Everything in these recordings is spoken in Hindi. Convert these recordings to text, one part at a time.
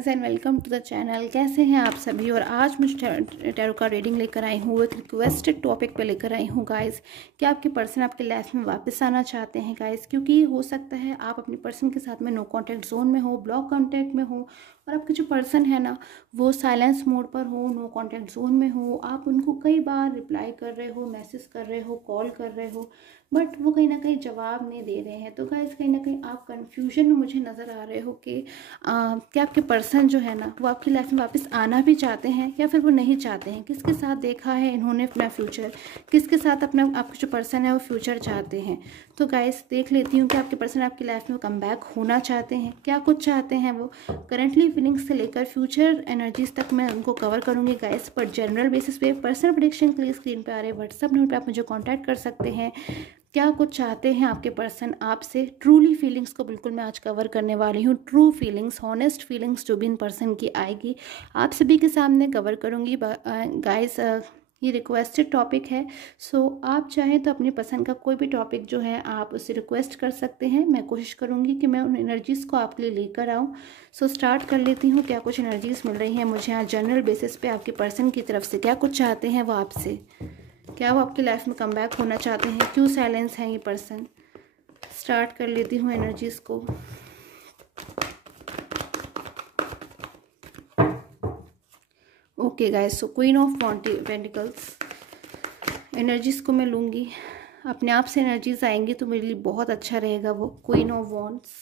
Guys and welcome to the channel. कैसे हैं आप सभी। और आज मुझे टैरो का रीडिंग लेकर आई हूँ, एक रिक्वेस्टेड टॉपिक पे लेकर आई हूँ गाइस कि आपके पर्सन आपके लाइफ में वापस आना चाहते हैं गाइस। क्योंकि हो सकता है आप अपने पर्सन के साथ में नो कॉन्टैक्ट जोन में हो, ब्लॉक कॉन्टैक्ट में हो, और आपके जो पर्सन है ना वो साइलेंस मोड पर हो, नो कॉन्टैक्ट जोन में हो। आप उनको कई बार रिप्लाई कर रहे हो, मैसेज कर रहे हो, कॉल कर रहे हो, बट वो कहीं ना कहीं जवाब नहीं दे रहे हैं। तो गाइस कहीं ना कहीं आप कंफ्यूजन में मुझे नज़र आ रहे हो कि क्या आपके पर्सन जो है ना वो आपकी लाइफ में वापस आना भी चाहते हैं या फिर वो नहीं चाहते हैं। किसके साथ देखा है इन्होंने अपना फ्यूचर, किसके साथ अपना आपके जो पर्सन है वो फ्यूचर चाहते हैं। तो गाइस देख लेती हूँ कि आपके पर्सन आपकी लाइफ में कम बैक होना चाहते हैं, क्या कुछ चाहते हैं वो। करंटली फीलिंग्स से लेकर फ्यूचर एनर्जीज तक मैं उनको कवर करूँगी गाइस। पर जनरल बेसिस पे पर्सनल प्रेडिक्शन के लिए स्क्रीन पे आ रहे व्हाट्सअप नंबर पे आप मुझे कॉन्टैक्ट कर सकते हैं। क्या कुछ चाहते हैं आपके पर्सन आपसे, ट्रूली फीलिंग्स को बिल्कुल मैं आज कवर करने वाली हूँ। ट्रू फीलिंग्स, हॉनेस्ट फीलिंग्स जो भी इन पर्सन की आएगी आप सभी के सामने कवर करूँगी गाइस। ये रिक्वेस्टेड टॉपिक है, सो आप चाहें तो अपनी पसंद का कोई भी टॉपिक जो है आप उसे रिक्वेस्ट कर सकते हैं। मैं कोशिश करूँगी कि मैं उन एनर्जीज़ को आपके लिए लेकर आऊँ। सो स्टार्ट कर लेती हूँ। क्या कुछ एनर्जीज़ मिल रही हैं मुझे यहाँ जनरल बेसिस पे आपके पर्सन की तरफ से, क्या कुछ चाहते हैं वो आपसे, क्या वो आपकी लाइफ में कम बैक होना चाहते हैं, क्यों साइलेंस है ये पर्सन। स्टार्ट कर लेती हूँ एनर्जीज़ को। Okay guys, so queen of pentacles energies को मैं लूँगी। अपने आप से एनर्जीज आएंगी तो मेरे लिए बहुत अच्छा रहेगा वो। Queen of wands,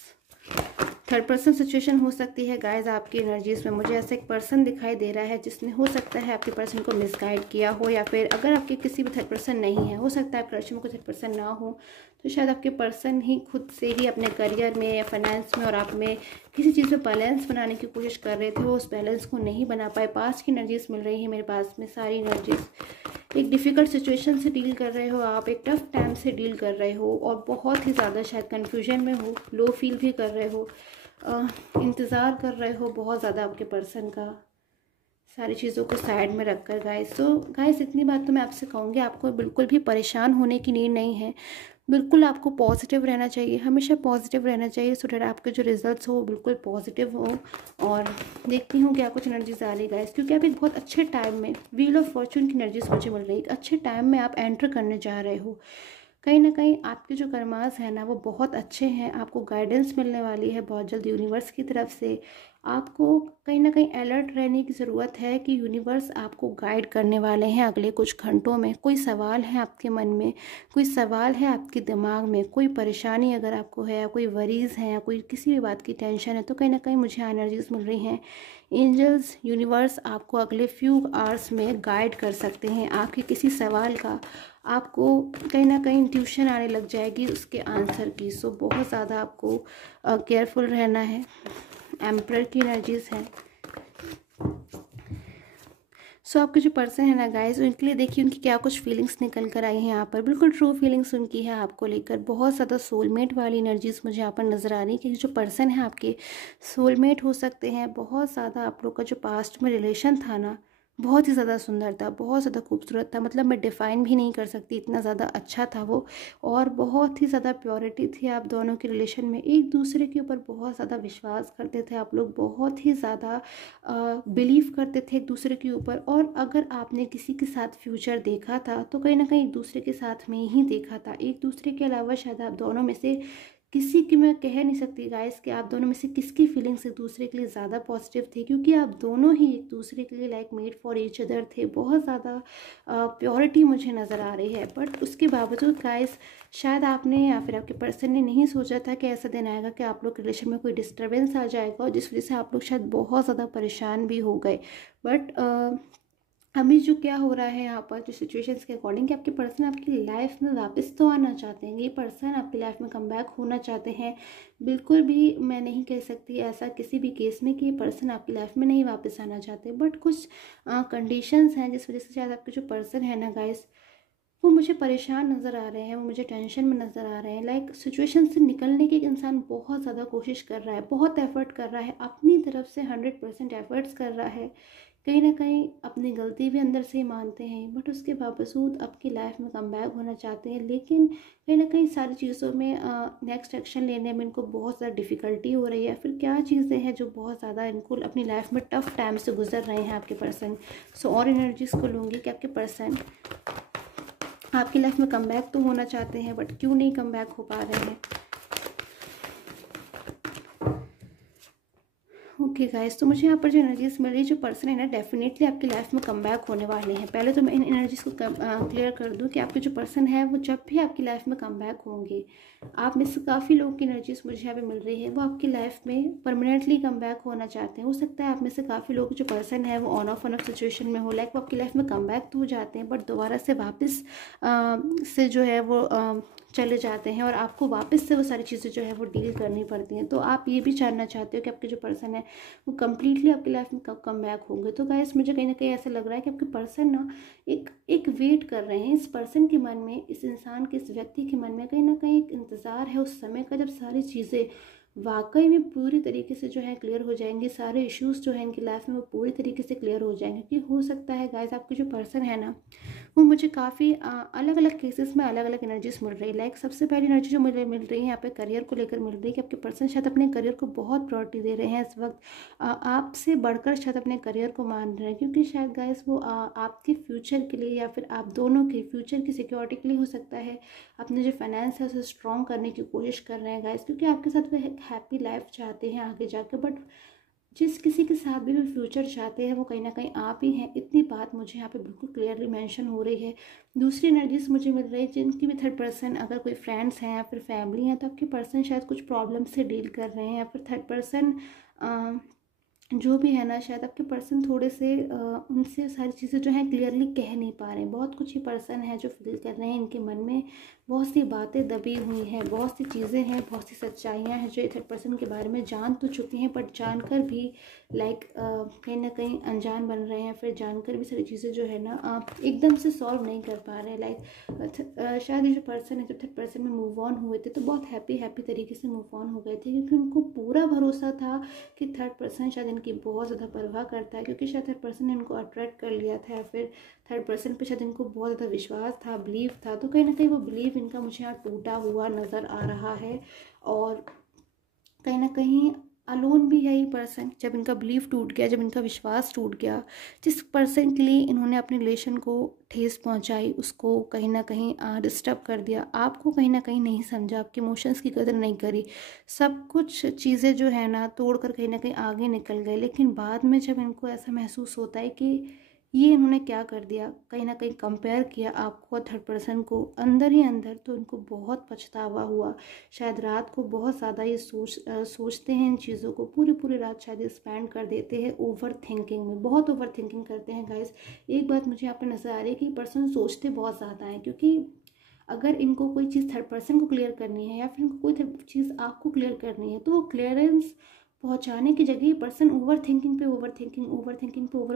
third person situation हो सकती है गाइज आपकी एनर्जीज में। मुझे ऐसा एक पर्सन दिखाई दे रहा है जिसने हो सकता है आपके पर्सन को मिसगाइड किया हो, या फिर अगर आपके किसी भी थर्ड पर्सन नहीं है, हो सकता है आपके रिलेशन में कोई थर्ड पर्सन ना हो, तो शायद आपके पर्सन ही खुद से ही अपने करियर में या फाइनेंस में और आप में किसी चीज़ में बैलेंस बनाने की कोशिश कर रहे थे, वो उस बैलेंस को नहीं बना पाए। पास की एनर्जीज मिल रही है मेरे पास में सारी एनर्जीज। एक डिफ़िकल्ट सिचुएशन से डील कर रहे हो आप, एक टफ टाइम से डील कर रहे हो, और बहुत ही ज़्यादा शायद कन्फ्यूजन में हो, लो फील भी कर रहे हो, इंतज़ार कर रहे हो बहुत ज़्यादा आपके पर्सन का, सारी चीज़ों को साइड में रख कर गाइस। तो गाइस इतनी बात तो मैं आपसे कहूँगी, आपको बिल्कुल भी परेशान होने की नीड नहीं है। बिल्कुल आपको पॉजिटिव रहना चाहिए, हमेशा पॉजिटिव रहना चाहिए, सो दैट आपके जो रिजल्ट्स हो वो बिल्कुल पॉजिटिव हो। और देखती हूँ क्या कुछ एनर्जीज आ रही है गाइस, क्योंकि आप एक बहुत अच्छे टाइम में, व्हील ऑफ फॉर्चून की एनर्जीज मुझे मिल रही है। एक अच्छे टाइम में आप एंटर करने जा रहे हो। कहीं ना कहीं आपके जो कर्मास है ना वो बहुत अच्छे हैं, आपको गाइडेंस मिलने वाली है बहुत जल्द यूनिवर्स की तरफ से। आपको कहीं ना कहीं अलर्ट रहने की ज़रूरत है कि यूनिवर्स आपको गाइड करने वाले हैं अगले कुछ घंटों में। कोई सवाल है आपके मन में, कोई सवाल है आपके दिमाग में, कोई परेशानी अगर आपको है, या कोई वरीज़ हैं, या कोई किसी भी बात की टेंशन है, तो कहीं ना कहीं मुझे एनर्जीज मिल रही हैं। एंजल्स, यूनिवर्स आपको अगले फ्यू आवर्स में गाइड कर सकते हैं। आपके किसी सवाल का आपको कहीं ना कहीं इंट्यूशन आने लग जाएगी उसके आंसर की। सो बहुत ज़्यादा आपको केयरफुल रहना है। एम्परर की एनर्जीज है। सो आपके जो पर्सन है ना गाइस, उनके लिए देखिए उनकी क्या कुछ फीलिंग्स निकल कर आई हैं यहाँ पर। बिल्कुल ट्रू फीलिंग्स उनकी है आपको लेकर। बहुत ज़्यादा सोलमेट वाली एनर्जीज मुझे यहाँ पर नज़र आ रही है कि जो पर्सन है आपके सोलमेट हो सकते हैं। बहुत ज़्यादा आप लोग का जो पास्ट में रिलेशन था ना बहुत ही ज़्यादा सुंदर था, बहुत ज़्यादा खूबसूरत था। मतलब मैं डिफ़ाइन भी नहीं कर सकती, इतना ज़्यादा अच्छा था वो। और बहुत ही ज़्यादा प्योरिटी थी आप दोनों के रिलेशन में, एक दूसरे के ऊपर बहुत ज़्यादा विश्वास करते थे आप लोग, बहुत ही ज़्यादा बिलीव करते थे एक दूसरे के ऊपर। और अगर आपने किसी के साथ फ्यूचर देखा था तो कहीं ना कहीं एक दूसरे के साथ में ही देखा था। एक दूसरे के अलावा शायद आप दोनों में से किसी की, मैं कह नहीं सकती गाइस कि आप दोनों में से किसकी फीलिंग्स एक दूसरे के लिए ज़्यादा पॉजिटिव थी, क्योंकि आप दोनों ही एक दूसरे के लिए like made for each other थे। बहुत ज़्यादा प्योरिटी मुझे नज़र आ रही है। बट उसके बावजूद गाइस शायद आपने या फिर आपके पर्सन ने नहीं सोचा था कि ऐसा दिन आएगा कि आप लोग के रिलेशन में कोई डिस्टर्बेंस आ जाएगा, और जिस वजह से आप लोग शायद बहुत ज़्यादा परेशान भी हो गए। बट अभी जो क्या हो रहा है यहाँ पर, जो सिचुएशंस के अकॉर्डिंग कि आपके पर्सन आपकी लाइफ में वापस तो आना चाहते हैं, ये पर्सन आपकी लाइफ में कम बैक होना चाहते हैं। बिल्कुल भी मैं नहीं कह सकती ऐसा किसी भी केस में कि ये पर्सन आपकी लाइफ में नहीं वापस आना चाहते। बट कुछ कंडीशंस हैं जिस वजह से शायद आपके जो पर्सन है ना गाइस वो मुझे परेशान नज़र आ रहे हैं, वो मुझे टेंशन में नज़र आ रहे हैं। लाइक सिचुएशन से निकलने की एक इंसान बहुत ज़्यादा कोशिश कर रहा है, बहुत एफर्ट कर रहा है, अपनी तरफ से 100% एफर्ट्स कर रहा है, कहीं ना कहीं अपनी गलती भी अंदर से ही मानते हैं, बट उसके बावजूद आपकी लाइफ में कमबैक होना चाहते हैं, लेकिन कहीं ना कहीं सारी चीज़ों में नेक्स्ट एक्शन लेने में इनको बहुत ज़्यादा डिफ़िकल्टी हो रही है। फिर क्या चीज़ें हैं जो बहुत ज़्यादा इनको अपनी लाइफ में टफ टाइम से गुजर रहे हैं आपके पर्सन। सो और एनर्जीज़ को लूँगी कि आपके पर्सन आपकी लाइफ में कमबैक तो होना चाहते हैं, बट क्यों नहीं कमबैक हो पा रहे हैं। ओके गाइस, तो मुझे यहाँ पर जो एनर्जीज मिल रही है, जो पर्सन है ना डेफिनेटली आपकी लाइफ में कमबैक होने वाले हैं। पहले तो मैं इन एनर्जीज को क्लियर कर दूँ कि आपके जो पर्सन है वो जब भी आपकी लाइफ में कमबैक होंगे, आप में से काफ़ी लोगों की एनर्जीज मुझे यहाँ पे मिल रही है, वो आपकी लाइफ में परमानेंटली कमबैक होना चाहते हैं। हो सकता है आप में से काफ़ी लोग जो पर्सन है वो ऑन ऑफ सिचुएशन में हो, लाइक वो आपकी लाइफ में कमबैक तो हो जाते हैं, बट दोबारा से वापस से जो है वो चले जाते हैं और आपको वापस से वो सारी चीज़ें जो है वो डील करनी पड़ती हैं। तो आप ये भी जानना चाहते हो कि आपके जो पर्सन है वो कम्प्लीटली आपकी लाइफ में कब कम बैक होंगे। तो गाइस मुझे कहीं ना कहीं ऐसा लग रहा है कि आपके पर्सन ना एक वेट कर रहे हैं। इस पर्सन के मन में, इस इंसान के, इस व्यक्ति के मन में कहीं ना कहीं एक इंतज़ार है उस समय का जब सारी चीज़ें वाकई में पूरी तरीके से जो है क्लियर हो जाएंगे, सारे इश्यूज़ जो है इनकी लाइफ में वो पूरी तरीके से क्लियर हो जाएंगे। क्योंकि हो सकता है गाइस आपके जो पर्सन है ना वो मुझे काफ़ी अलग अलग केसेस में अलग अलग एनर्जीज मिल रही है। लाइक सबसे पहली एनर्जी जो मुझे मिल रही है यहाँ पे करियर को लेकर मिल रही है कि आपके पर्सन शायद अपने करियर को बहुत प्रायोरिटी दे रहे हैं इस वक्त, आपसे बढ़कर शायद अपने करियर को मान रहे हैं। क्योंकि शायद गाइस वो आपके फ्यूचर के लिए या फिर आप दोनों के फ्यूचर की सिक्योरिटी के लिए हो सकता है अपने जो फाइनेंस है उसे स्ट्रॉन्ग करने की कोशिश कर रहे हैं गाइस। क्योंकि आपके साथ वो हैप्पी लाइफ चाहते हैं आगे जाकर, बट जिस किसी के साथ भी फ्यूचर चाहते हैं वो कहीं ना कहीं आप ही हैं। इतनी बात मुझे यहाँ पे बिल्कुल क्लियरली मेंशन हो रही है। दूसरी एनर्जीज मुझे मिल रही है जिनकी भी थर्ड पर्सन, अगर कोई फ्रेंड्स हैं या फिर फैमिली हैं, तो आपके पर्सन शायद कुछ प्रॉब्लम से डील कर रहे हैं, या फिर थर्ड पर्सन जो भी है ना, शायद आपके पर्सन थोड़े से उनसे सारी चीज़ें जो हैं क्लियरली कह नहीं पा रहे हैं। बहुत कुछ ही पर्सन है जो फील कर रहे हैं, इनके मन में बहुत सी बातें दबी हुई हैं, बहुत सी चीज़ें हैं, बहुत सी सच्चाइयाँ हैं जो थर्ड पर्सन के बारे में जान तो चुके हैं, बट जानकर भी लाइक कहीं ना कहीं अनजान बन रहे हैं। फिर जानकर भी सारी चीज़ें जो है ना आप एकदम से सॉल्व नहीं कर पा रहे हैं। लाइक शायद ये जो पर्सन है, जो थर्ड पर्सन में मूव ऑन हुए थे तो बहुत हैप्पी तरीके से मूव ऑन हो गए थे, क्योंकि उनको पूरा भरोसा था कि थर्ड पर्सन शायद इनकी बहुत ज़्यादा परवाह करता है। क्योंकि शायद थर्ड पर्सन ने इनको अट्रैक्ट कर लिया था, या फिर थर्ड पर्सन पे शायद इनको बहुत ज़्यादा विश्वास था, बिलीव था। तो कहीं ना कहीं वो बिलीव इनका मुझे यहाँ टूटा हुआ नज़र आ रहा है, और कहीं ना कहीं अलोन भी है ये पर्सन। जब इनका बिलीव टूट गया, जब इनका विश्वास टूट गया, जिस पर्सन के लिए इन्होंने अपने रिलेशन को ठेस पहुंचाई, उसको कहीं ना कहीं डिस्टर्ब कर दिया, आपको कहीं ना कहीं नहीं समझा, आपके इमोशंस की कदर नहीं करी, सब कुछ चीज़ें जो है ना तोड़कर कहीं ना कहीं आगे निकल गए। लेकिन बाद में जब इनको ऐसा महसूस होता है कि ये इन्होंने क्या कर दिया, कहीं ना कहीं कंपेयर किया आपको और थर्ड पर्सन को अंदर ही अंदर, तो इनको बहुत पछतावा हुआ। शायद रात को बहुत ज़्यादा ये सोचते हैं इन चीज़ों को, पूरी रात शायद ये स्पेंड कर देते हैं ओवर थिंकिंग में, बहुत ओवर थिंकिंग करते हैं गाइस। एक बात मुझे यहाँ पर नज़र आ रही है कि पर्सन सोचते बहुत ज़्यादा है, क्योंकि अगर इनको कोई चीज़ थर्ड पर्सन को क्लियर करनी है या फिर इनको कोई चीज़ आपको क्लियर करनी है, तो वो क्लियरेंस पहुंचाने की जगह पर्सन ओवर थिंकिंग पे ओवर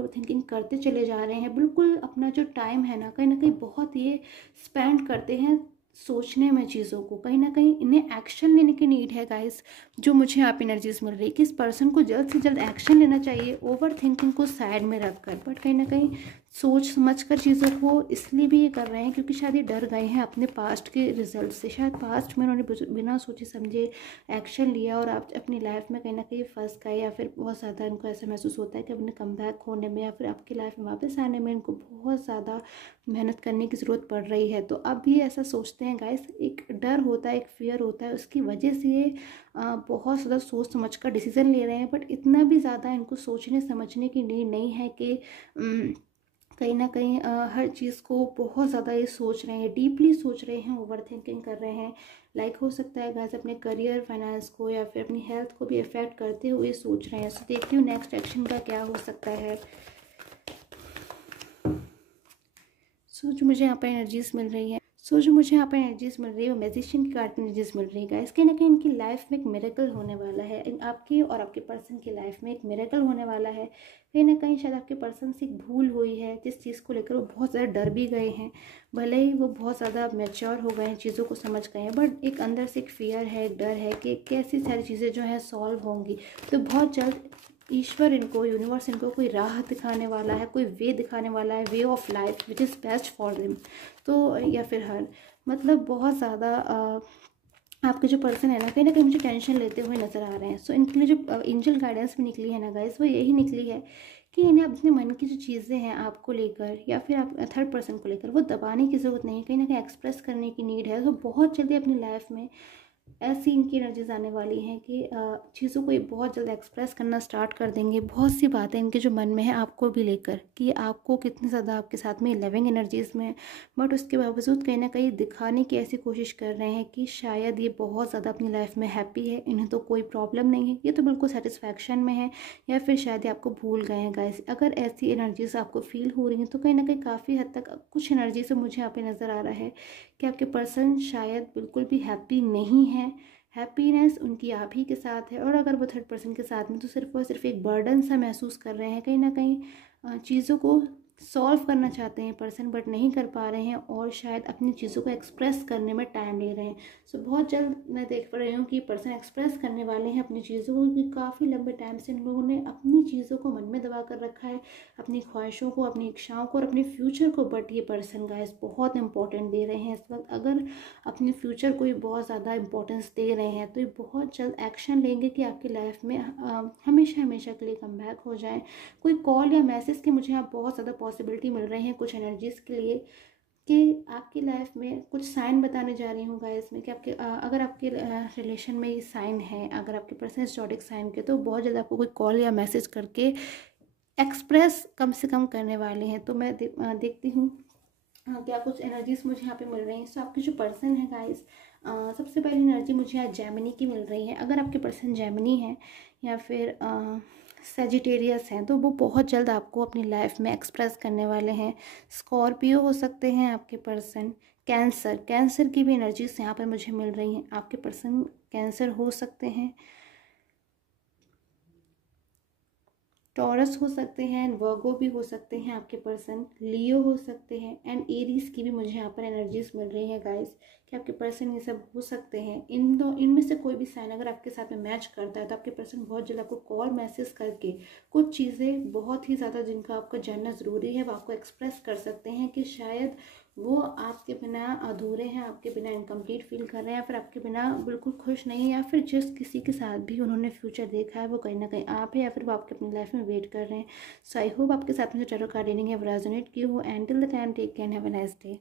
थिंकिंग करते चले जा रहे हैं। बिल्कुल अपना जो टाइम है ना कहीं बहुत ये स्पेंड करते हैं सोचने में चीज़ों को। कहीं ना कहीं इन्हें एक्शन लेने की नीड है गाइस, जो मुझे यहाँ पे एनर्जीज मिल रही है कि इस पर्सन को जल्द से जल्द एक्शन लेना चाहिए, ओवर थिंकिंग को साइड में रख कर। बट कहीं ना कहीं सोच समझ कर चीज़ों को इसलिए भी ये कर रहे हैं क्योंकि शायद ये डर गए हैं अपने पास्ट के रिजल्ट से। शायद पास्ट में उन्होंने बिना सोचे समझे एक्शन लिया और आप अपनी लाइफ में कहीं ना कहीं फंस गए, या फिर बहुत ज़्यादा इनको ऐसा महसूस होता है कि अपने कमबैक होने में या फिर आपकी लाइफ में वापस आने में इनको बहुत ज़्यादा मेहनत करने की ज़रूरत पड़ रही है। तो अब भी ऐसा सोचते हैं गाइस, एक डर होता है, एक फियर होता है, उसकी वजह से ये बहुत ज़्यादा सोच समझ कर डिसीज़न ले रहे हैं। बट इतना भी ज़्यादा इनको सोचने समझने की नीड नहीं है कि कहीं ना कहीं हर चीज़ को बहुत ज़्यादा ये सोच रहे हैं, डीपली सोच रहे हैं, ओवर थिंकिंग कर रहे हैं। लाइक हो सकता है गाइस अपने करियर, फाइनेंस को या फिर अपनी हेल्थ को भी इफेक्ट करते हुए सोच रहे हैं। सो देखती हूँ नेक्स्ट एक्शन का क्या हो सकता है। सो जो मुझे यहाँ पर एनर्जीज मिल रही है, सो जो मुझे यहाँ पर एनर्जीज मिल रही है वो मैजिशियन की कार्ड एनर्जीज मिल रही है गाइस। कहीं ना कहीं इनकी लाइफ में एक मिरेकल होने वाला है, आपकी और आपके पर्सन की लाइफ में एक मिरेकल होने वाला है। कहीं ना कहीं शायद आपके पर्सन से एक भूल हुई है जिस चीज़ को लेकर वो बहुत ज़्यादा डर भी गए हैं। भले ही वो बहुत ज़्यादा मैच्योर हो गए हैं, चीज़ों को समझ गए हैं, बट एक अंदर से एक फियर है, एक डर है कि कैसी सारी चीज़ें जो हैं सॉल्व होंगी। तो बहुत जल्द ईश्वर इनको, यूनिवर्स इनको कोई राह दिखाने वाला है, कोई वे दिखाने वाला है, way of life which is best for them. तो या फिर हर मतलब बहुत ज़्यादा आपके जो पर्सन है ना कहीं मुझे टेंशन लेते हुए नज़र आ रहे हैं। सो इनके लिए जो एंजल गाइडेंस भी निकली है ना गाइस, वो यही निकली है कि इन्हें अपने मन की जो चीज़ें हैं आपको लेकर या फिर आप थर्ड पर्सन को लेकर वो दबाने की ज़रूरत नहीं है, कहीं ना कहीं एक्सप्रेस करने की नीड है। तो बहुत जल्दी अपनी लाइफ में ऐसी इनकी एनर्जीज आने वाली हैं कि चीज़ों को ये बहुत जल्द एक्सप्रेस करना स्टार्ट कर देंगे। बहुत सी बातें इनके जो मन में है आपको भी लेकर कि आपको कितनी ज़्यादा आपके साथ में लिविंग एनर्जीज़ में, बट उसके बावजूद कहीं ना कहीं दिखाने की ऐसी कोशिश कर रहे हैं कि शायद ये बहुत ज़्यादा अपनी लाइफ में हैप्पी है, इन्हें तो कोई प्रॉब्लम नहीं है, ये तो बिल्कुल सेटिस्फैक्शन में है, या फिर शायद ये आपको भूल गए हैं गाइस। अगर ऐसी एनर्जीज आपको फील हो रही हैं तो कहीं ना कहीं काफ़ी हद तक कुछ एनर्जी से मुझे यहाँ पे नज़र आ रहा है कि आपके पर्सन शायद बिल्कुल भी हैप्पी नहीं है। हैप्पीनेस उनकी आप ही के साथ है, और अगर वो थर्ड पर्सन के साथ में तो सिर्फ और सिर्फ एक बर्डन सा महसूस कर रहे हैं। कहीं ना कहीं चीज़ों को सॉल्व करना चाहते हैं पर्सन, बट नहीं कर पा रहे हैं, और शायद अपनी चीज़ों को एक्सप्रेस करने में टाइम ले रहे हैं। सो बहुत जल्द मैं देख पा रही हूँ कि पर्सन एक्सप्रेस करने वाले हैं अपनी चीज़ों को, क्योंकि काफ़ी लंबे टाइम से इन लोगों ने अपनी चीज़ों को मन में दबा कर रखा है, अपनी ख्वाहिशों को, अपनी इच्छाओं को और अपने फ्यूचर को। बट ये पर्सन गाइस बहुत इंपॉर्टेंट दे रहे हैं इस वक्त। अगर अपने फ्यूचर को ये बहुत ज़्यादा इंपॉर्टेंस दे रहे हैं तो ये बहुत जल्द एक्शन लेंगे कि आपकी लाइफ में हमेशा हमेशा के लिए कम बैक हो जाए। कोई कॉल या मैसेज के मुझे यहाँ बहुत ज़्यादा पॉसिबिलिटी मिल रही है कुछ एनर्जीज़ के लिए, कि आपकी लाइफ में कुछ साइन बताने जा रही हूँ गाइस में कि आपके अगर आपके रिलेशन में ये साइन है, अगर आपके पर्सन जॉडिक साइन के, तो बहुत जल्द आपको कोई कॉल या मैसेज करके एक्सप्रेस कम से कम करने वाले हैं। तो मैं देखती हूँ क्या कुछ एनर्जीज मुझे यहाँ पे मिल रही हैं। सो आपके जो पर्सन है गाइस, सबसे पहली एनर्जी मुझे आज जेमिनी की मिल रही है। अगर आपके पर्सन जेमिनी है या फिर सेजिटेरियस हैं तो वो बहुत जल्द आपको अपनी लाइफ में एक्सप्रेस करने वाले हैं। स्कॉर्पियो हो सकते हैं आपके पर्सन, कैंसर की भी एनर्जीज यहाँ पर मुझे मिल रही हैं। आपके पर्सन कैंसर हो सकते हैं, टॉरस हो सकते हैं, वर्गो भी हो सकते हैं आपके पर्सन, लियो हो सकते हैं, एंड एरीज की भी मुझे यहाँ पर एनर्जीज मिल रही है गाइस कि आपके पर्सन ये सब हो सकते हैं। इनमें से कोई भी साइन अगर आपके साथ में मैच करता है तो आपके पर्सन बहुत जल्द आपको कॉल मैसेज करके कुछ चीज़ें बहुत ही ज़्यादा जिनका आपको जानना ज़रूरी है वो आपको एक्सप्रेस कर सकते हैं कि शायद वो आपके बिना अधूरे हैं, आपके बिना इनकम्प्लीट फील कर रहे हैं, या फिर आपके बिना बिल्कुल खुश नहीं है, या फिर जिस किसी के साथ भी उन्होंने फ्यूचर देखा है वो कहीं ना कहीं आप है, या फिर वो आपके अपनी लाइफ में वेट कर रहे हैं। सो आई होप आपके साथ में जो टैरो कार्ड रीडिंग है वो रेजोनेट की हो। And till the time take care and have a nice day.